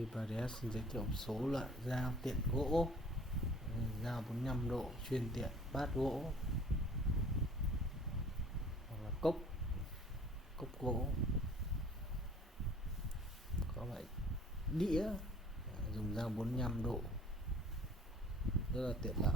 Vipares xin giới thiệu một số loại dao tiện gỗ. Dao 45 độ chuyên tiện bát gỗ hoặc là cốc gỗ. Có loại đĩa dùng dao 45 độ rất là tiện lợi.